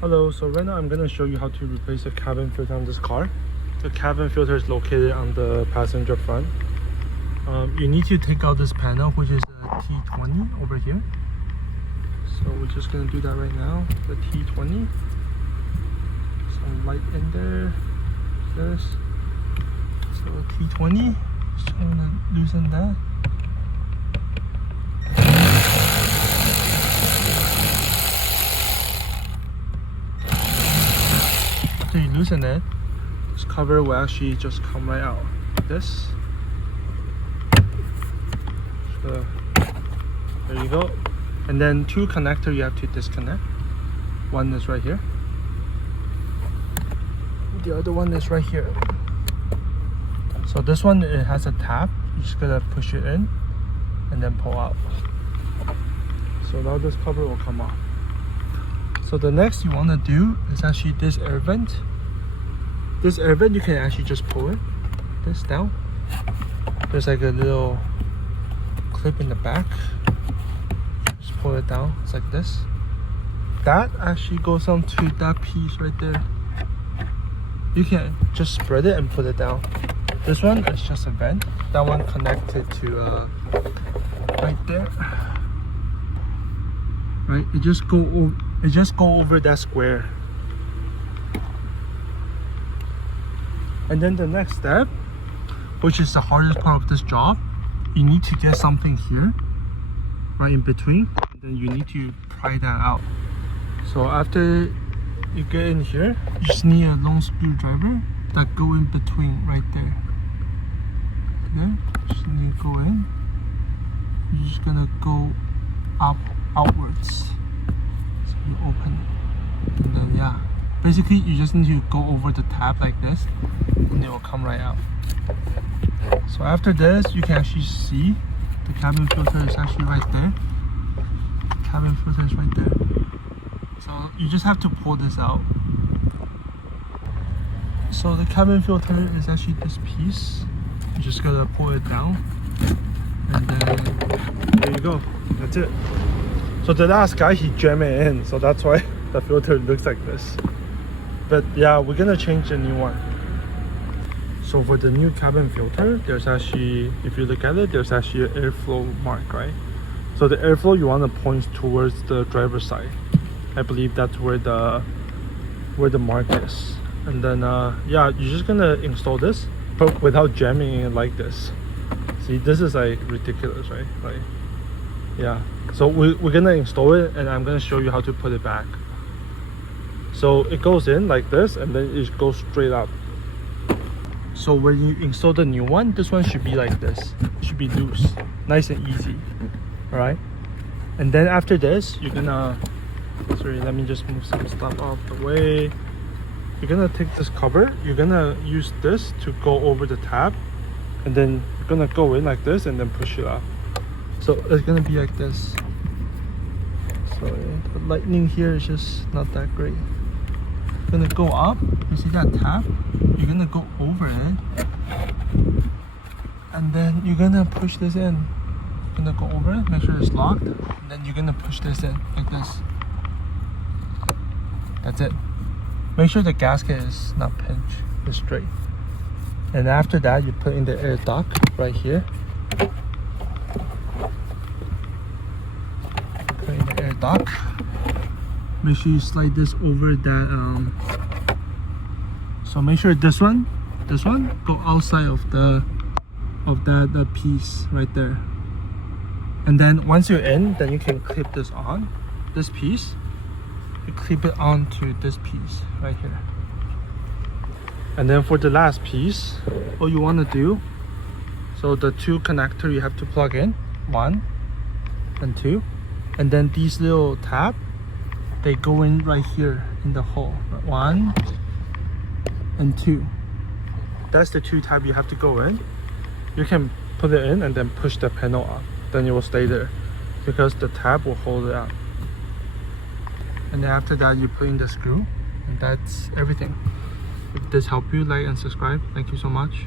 Hello, so right now I'm going to show you how to replace the cabin filter on this car. The cabin filter is located on the passenger front. You need to take out this panel, which is a T20 over here. So we're just going to do that right now, the T20. Some light in there, this. So T20, just going to loosen that. After you loosen it, this cover will actually just come right out like this. So there you go. And then two connector you have to disconnect. One is right here. The other one is right here. So this one, it has a tab. You just gotta push it in and then pull out. So now this cover will come off. So the next you want to do is actually this air vent. This air vent, you can actually just pull it this down. There's like a little clip in the back. Just pull it down. It's like this. That actually goes on to that piece right there. You can just spread it and put it down. This one is just a vent. That one connected to right there. Right, it just go over that square. And then the next step, which is the hardest part of this job, you need to get something here, right in between, and then you need to pry that out. So after you get in here, you just need a long screwdriver that go in between right there. Okay, just need to go in. You're just gonna go outwards. So you open it. And then yeah. Basically you just need to go over the tab like this and it will come right out. So after this you can actually see the cabin filter is actually right there. The cabin filter is right there. So you just have to pull this out. So the cabin filter is actually this piece. You just gotta pull it down and then there you go. That's it. So the last guy, he jammed it in, so that's why the filter looks like this. But yeah, we're gonna change the new one. So for the new cabin filter, there's actually, if you look at it, there's actually an airflow mark, right? So the airflow, you want to point towards the driver's side. I believe that's where the mark is. And then yeah, you're just gonna install this, but without jamming it like this. See, this is like ridiculous, right? Like, yeah. So we're gonna install it and I'm gonna show you how to put it back. So it goes in like this and then it goes straight up. So when you install the new one, this one should be like this. It should be loose, nice and easy. Alright? And then after this, you're gonna, sorry, let me just move some stuff out of the way. You're gonna take this cover, you're gonna use this to go over the tab, and then you're gonna go in like this and then push it up. So it's gonna be like this. So the lighting here is just not that great. You're gonna go up, you see that tab? You're gonna go over it, and then you're gonna push this in. You're gonna go over it, make sure it's locked, and then you're gonna push this in like this. That's it. Make sure the gasket is not pinched, it's straight. And after that, you put in the air duct right here. Put in the air duct. Make sure you slide this over that. So make sure this one go outside of that piece right there. And then once you're in, then you can clip this on this piece. You clip it onto this piece right here. And then for the last piece, all you want to do, so the two connector you have to plug in, 1 and 2, and then these little tab, they go in right here in the hole. 1 and 2. That's the 2 tab you have to go in. You can put it in and then push the panel up. Then it will stay there because the tab will hold it up. And then after that, you put in the screw, and that's everything. If this helped you, like and subscribe. Thank you so much.